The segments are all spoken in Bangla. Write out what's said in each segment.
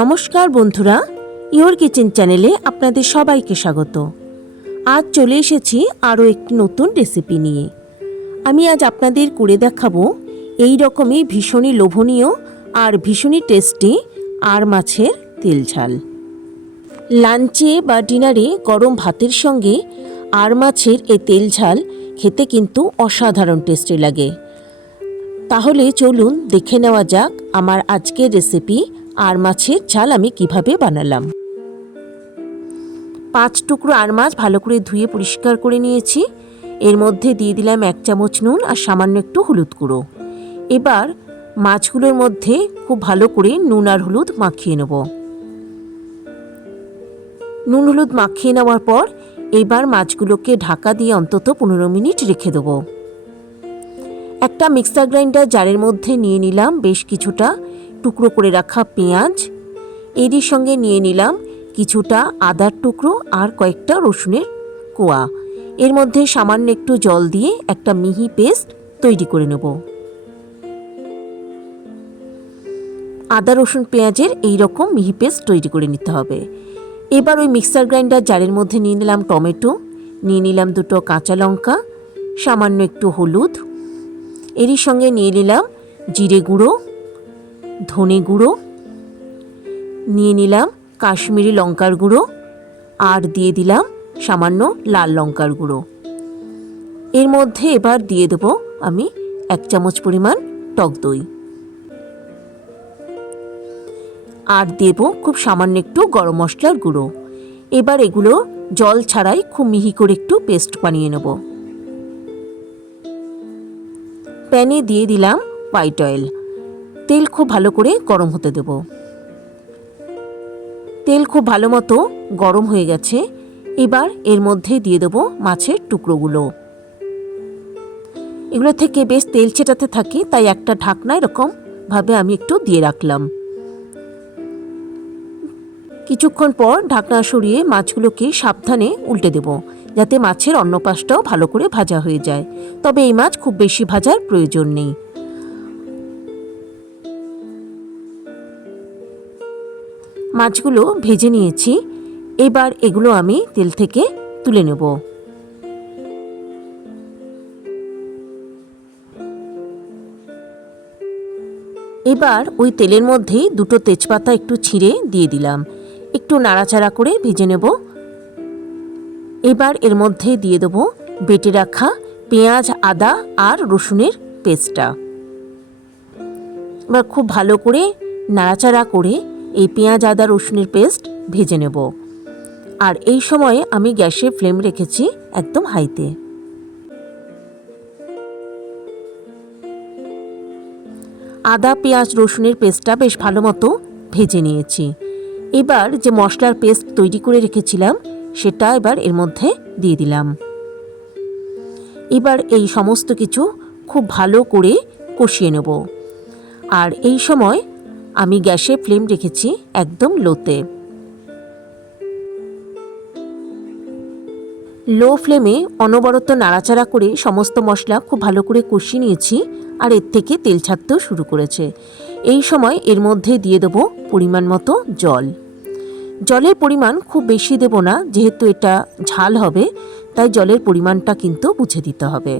নমস্কার বন্ধুরা, ইওর কিচেন চ্যানেলে আপনাদের সবাইকে স্বাগত। আজ চলে এসেছি আরও একটি নতুন রেসিপি নিয়ে। আমি আজ আপনাদের করে দেখাবো এই রকমই ভীষণই লোভনীয় আর ভীষণই টেস্টি আর মাছের তেল ঝাল। লাঞ্চে বা ডিনারে গরম ভাতের সঙ্গে আর মাছের এই তেল ঝাল খেতে কিন্তু অসাধারণ টেস্টি লাগে। তাহলে চলুন দেখে নেওয়া যাক আমার আজকের রেসিপি আর মাছের ঝাল আমি কিভাবে বানালাম। 5 টুকরো আর মাছ ভালো করে ধুয়ে পরিষ্কার করে নিয়েছি। এর মধ্যে দিয়ে দিলাম 1 চামচ নুন আর সামান্য একটু হলুদ গুঁড়ো। এবার মাছগুলোর মধ্যে খুব ভালো করে নুন আর হলুদ মাখিয়ে নেব। নুন হলুদ মাখিয়ে নেওয়ার পর এবার মাছগুলোকে ঢাকা দিয়ে অন্তত 15 মিনিট রেখে দেবো। একটা মিক্সার গ্রাইন্ডার জারের মধ্যে নিয়ে নিলাম বেশ কিছুটা টুকরো করে রাখা পেঁয়াজ। এরই সঙ্গে নিয়ে নিলাম কিছুটা আদার টুকরো আর কয়েকটা রসুনের কোয়া। এর মধ্যে সামান্য একটু জল দিয়ে একটা মিহি পেস্ট তৈরি করে নেব। আদা রসুন পেঁয়াজের এই রকম মিহি পেস্ট তৈরি করে নিতে হবে। এবার ওই মিক্সার গ্রাইন্ডার জারের মধ্যে নিয়ে নিলাম টমেটো, নিয়ে নিলাম 2 কাঁচা লঙ্কা, সামান্য একটু হলুদ, এরই সঙ্গে নিয়ে নিলাম জিরে গুঁড়ো, ধনে গুঁড়ো, নিয়ে নিলাম কাশ্মীরি লঙ্কার গুঁড়ো আর দিয়ে দিলাম সামান্য লাল লঙ্কার গুঁড়ো। এর মধ্যে এবার দিয়ে দেব আমি 1 চামচ পরিমাণ টক দই আর দেব খুব সামান্য একটু গরম মশলার গুঁড়ো। এবার এগুলো জল ছাড়াই খুব মিহি করে একটু পেস্ট বানিয়ে নেব। প্যানে দিয়ে দিলাম হোয়াইট অয়েল। তেল খুব ভালো করে গরম হতে দেব। তেল খুব ভালো মতো গরম হয়ে গেছে। এবার এর মধ্যে দিয়ে দেব মাছের টুকরোগুলো। এগুলো থেকে বেশ তেল ছেটাতে থাকে, তাই একটা ঢাকনা এরকম ভাবে আমি একটু দিয়ে রাখলাম। কিছুক্ষণ পর ঢাকনা সরিয়ে মাছগুলোকে সাবধানে উল্টে দেব, যাতে মাছের অন্য পাশটাও ভালো করে ভাজা হয়ে যায়। তবে এই মাছ খুব বেশি ভাজার প্রয়োজন নেই। মাছগুলো ভেজে নিয়েছি। এবার এগুলো আমি তেল থেকে তুলে নেব। এবার ওই তেলের মধ্যে 2 তেজপাতা একটু ছিঁড়ে দিয়ে দিলাম। একটু নাড়াচাড়া করে ভেজে নেব। এবার এর মধ্যে দিয়ে দেব বেটে রাখা পেঁয়াজ, আদা আর রসুনের পেস্টটা। এবার খুব ভালো করে নাড়াচাড়া করে এই পেঁয়াজ, আদা, রসুনের পেস্ট ভেজে নেব। আর এই সময়ে আমি গ্যাসের ফ্লেম রেখেছি একদম হাইতে। আদা, পেঁয়াজ, রসুনের পেস্টটা বেশ ভালো মতো ভেজে নিয়েছি। এবার যে মশলার পেস্ট তৈরি করে রেখেছিলাম সেটা এবার এর মধ্যে দিয়ে দিলাম। এবার এই সমস্ত কিছু খুব ভালো করে কষিয়ে নেব। আর এই সময় আমি গ্যাসের ফ্লেম রেখেছি একদম লোতে। লো ফ্লেমে অনবরত নাড়াচাড়া করে সমস্ত মশলা খুব ভালো করে কষিয়ে নিয়েছি। আর এর থেকে তেল ছাড়তেও শুরু করেছে। এই সময় এর মধ্যে দিয়ে দেব পরিমাণ মতো জল। জলের পরিমাণ খুব বেশি দেব না, যেহেতু এটা ঝাল হবে, তাই জলের পরিমাণটা কিন্তু বুঝে দিতে হবে।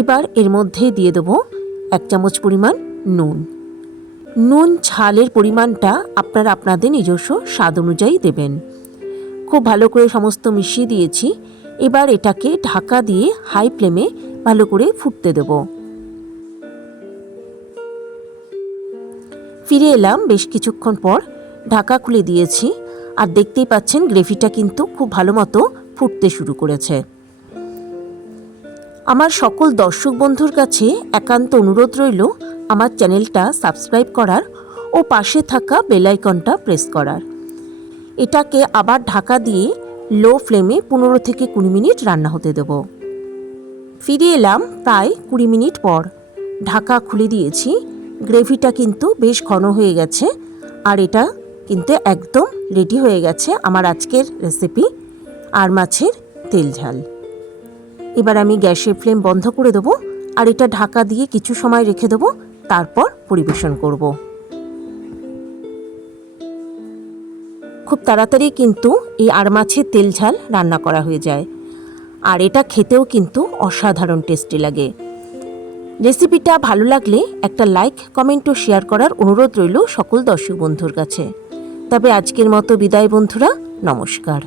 এবার এর মধ্যে দিয়ে দেব 1 চামচ পরিমাণ নুন। নুন ঝালের পরিমাণটা আপনারা আপনাদের নিজস্ব স্বাদ অনুযায়ী দেবেন। খুব ভালো করে সমস্ত মিশিয়ে দিয়েছি। এবার এটাকে ঢাকা দিয়ে হাই ফ্লেমে ভালো করে ফুটতে দেব। ফিরে এলাম বেশ কিছুক্ষণ পর। ঢাকা খুলে দিয়েছি আর দেখতেই পাচ্ছেন গ্রেভিটা কিন্তু খুব ভালো মতো ফুটতে শুরু করেছে। আমার সকল দর্শক বন্ধুর কাছে একান্ত অনুরোধ রইল আমার চ্যানেলটা সাবস্ক্রাইব করার ও পাশে থাকা বেল আইকনটা প্রেস করার। এটাকে আবার ঢাকা দিয়ে লো ফ্লেমে 15 থেকে 20 মিনিট রান্না হতে দেব। ফিরে এলাম প্রায় 20 মিনিট পর। ঢাকা খুলে দিয়েছি। গ্রেভিটা কিন্তু বেশ ঘন হয়ে গেছে আর এটা কিন্তু একদম রেডি হয়ে গেছে আমার আজকের রেসিপি আর মাছের তেল ঝাল। এবার আমি গ্যাসের ফ্লেম বন্ধ করে দেবো আর এটা ঢাকা দিয়ে কিছু সময় রেখে দেবো, তারপর পরিবেশন করব। খুব তাড়াতাড়ি কিন্তু এই আর মাছের তেল ঝাল রান্না করা হয়ে যায়, আর এটা খেতেও কিন্তু অসাধারণ টেস্টি লাগে। রেসিপিটা ভালো লাগলে একটা লাইক, কমেন্ট ও শেয়ার করার অনুরোধ রইল সকল দর্শক বন্ধুর কাছে। তবে আজকের মতো বিদায় বন্ধুরা, নমস্কার।